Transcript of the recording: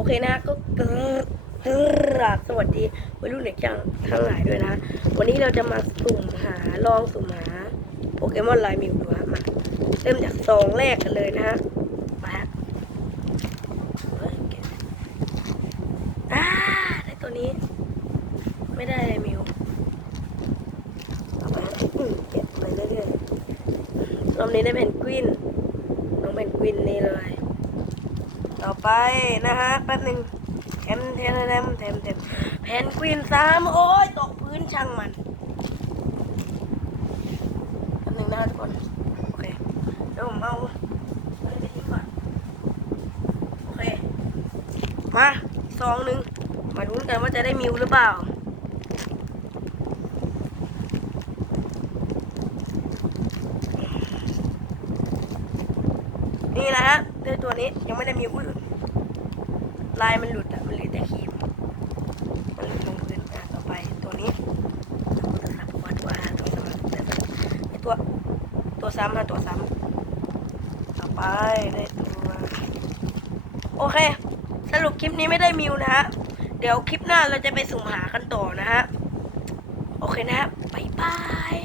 อเคนะก็กราบสวัสดีวัยรุ่นเด็กจังทั้งหลายด้วยนะ วันนี้เราจะมาสุ่มหาลองสุ่มหาโปเกมอนลายมิวดูฮะมาเริ่มจากซองแรกกันเลยนะฮะมาฮะเฮ้ยแกะอ่าได้ตัวนี้ ไม่ได้เลยมิวเอาไปอืมเก็บไปเรื่อยๆรอบนี้ได้เพนกวินน้องเพนกวินนี่เลย ต่อไปนะฮะแป๊บหนึ่งแถมแถมแถมแถมแถมแพนกวินสามโอ้ยตกพื้นช่างมันแป๊บหนึ่งนะทุกคนโอเคเดี๋ยวผมเอาโอเคมาซองหนึ่งมาลุ้นกันว่าจะได้มิวหรือเปล่านี่นะฮะ เจ้ตัวนี้ยังไม่ได้มิวอื่นลายมันหลุดอะมันเหลือแต่ครีมมันหลุดลงพื้นอะต่อไปตัวนี้ตัวตัวตัวตัวไอตัวตัวซ้ำฮะตัวซ้ำต่อไปได้ตัวโอเค สรุปคลิปนี้ไม่ได้มิวนะฮะเดี๋ยวคลิปหน้าเราจะไปสุ่มหากันต่อนะฮะ โอเคนะฮะบ๊ายบาย